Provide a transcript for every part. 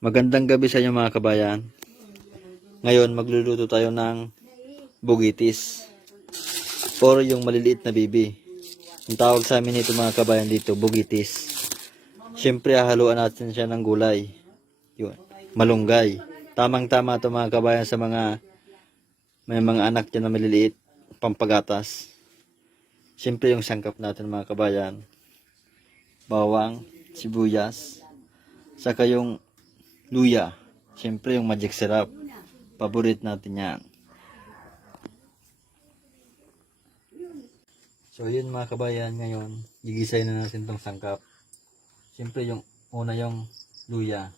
Magandang gabi sa inyo mga kabayan. Ngayon magluluto tayo ng bugitis or yung maliliit na bibi. Ang tawag sa amin ito mga kabayan dito, bugitis. Siyempre hahaluan natin siya ng gulay. Yun, malunggay. Tamang-tama ito mga kabayan sa mga may mga anak dyan na maliliit, pampagatas. Siyempre yung sangkap natin mga kabayan, bawang, sibuyas, saka yung luya. Siyempre yung magic syrup. Paborit natin yan. So yun mga kabayan, ngayon gigisay na natin tong sangkap. Siyempre yung una yung luya.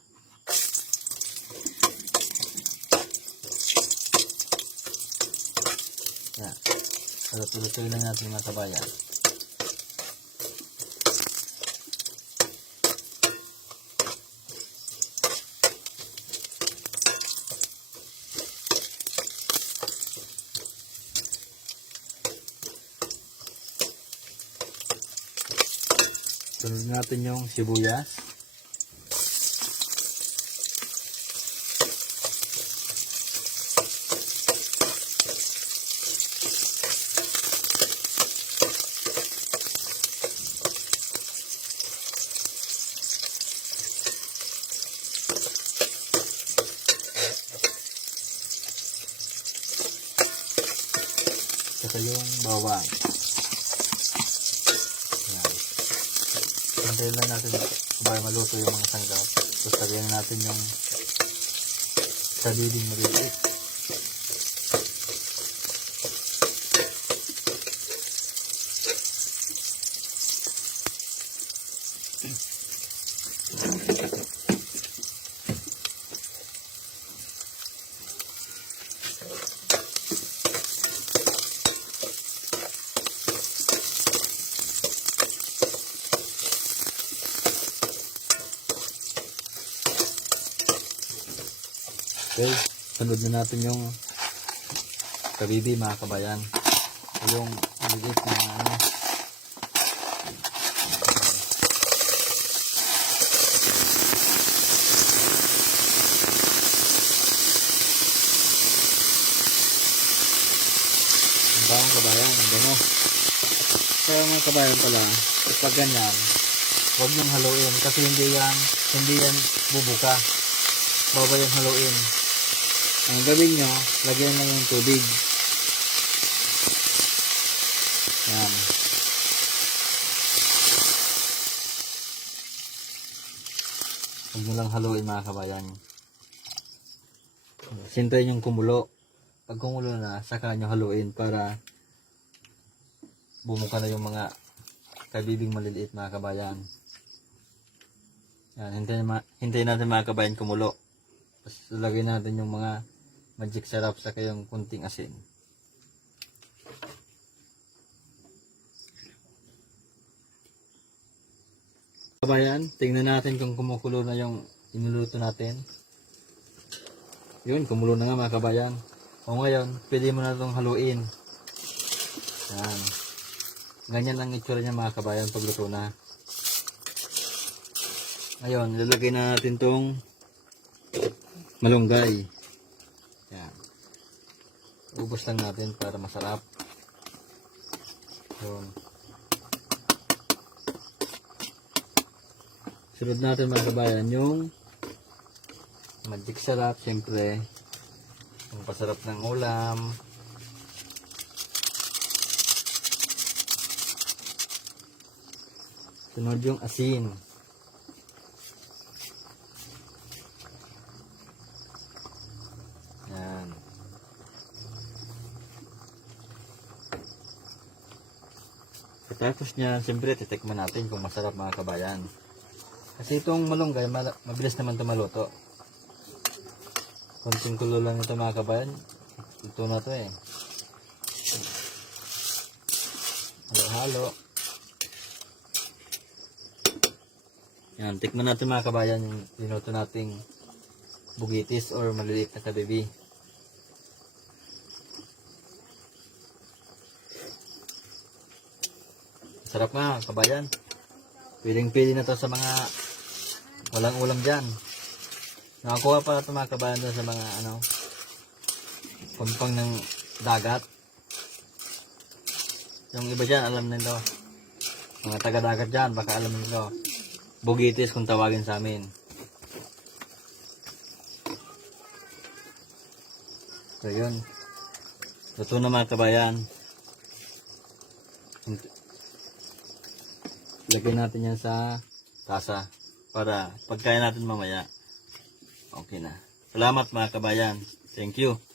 Yan. Tuloy-tuloy na natin mga kabayan. Sunod natin yung sibuyas. Saka yung bawang. Hintayin lang natin para maluto yung mga sangkap. Tapos lagyan natin yung saliling maliliit. Okay, sunod na natin yung kabibi mga kabayan. Yung maliit na ano. Ang bawang kabayan, ang bango. Kaya mga kabayan pala, pag ganyan, huwag niyong haluin kasi hindi yan bubuka. Bawal yung haluin. Ang gawin nyo, lagyan lang yung tubig. Yan. Huwag nyo lang haluin mga kabayan. Sintayin yung kumulo. Pag kumulo na, saka nyo haluin para bumuka na yung mga kabibing maliliit mga kabayan. Yan, hintayin natin mga kabayan kumulo. Tapos lagyan natin yung mga magic syrup sa kayong kunting asin. Kabayan, tingnan natin kung kumukulo na yung inuluto natin. Yun, kumulo na nga mga kabayan. O ngayon, pwede mo na itong haluin. Yan. Ganyan ang itsura niya mga kabayan pag luto na. Ngayon, lalagay na natin itong malunggay. Yan. Ubos lang natin para masarap. Yun. Sunod natin mga kabayan yung magic syrup, syempre. Yung pasarap ng ulam. Sunod yung asin. Yan. Tapos niyan, siyempre titikman natin kung masarap mga kabayan. Kasi itong malunggay, mabilis naman ito maluto. Konting kulo lang ito mga kabayan. Luto na ito eh. Halo-halo. Yan, tikman natin mga kabayan yung linuto nating bugitis or maliliit na kabibi. Sarap nga kabayan. Piling-pili na to sa mga walang ulam dyan. Nakakuha pa ito mga kabayan doon sa mga pampang ng dagat. Yung iba dyan alam nito. Mga taga-dagat dyan baka alam nito. Bugitis kung tawagin sa amin. So yun. Luto na mga kabayan. Lagyan natin yan sa tasa para pagkain natin mamaya. Okay na. Salamat mga kabayan. Thank you.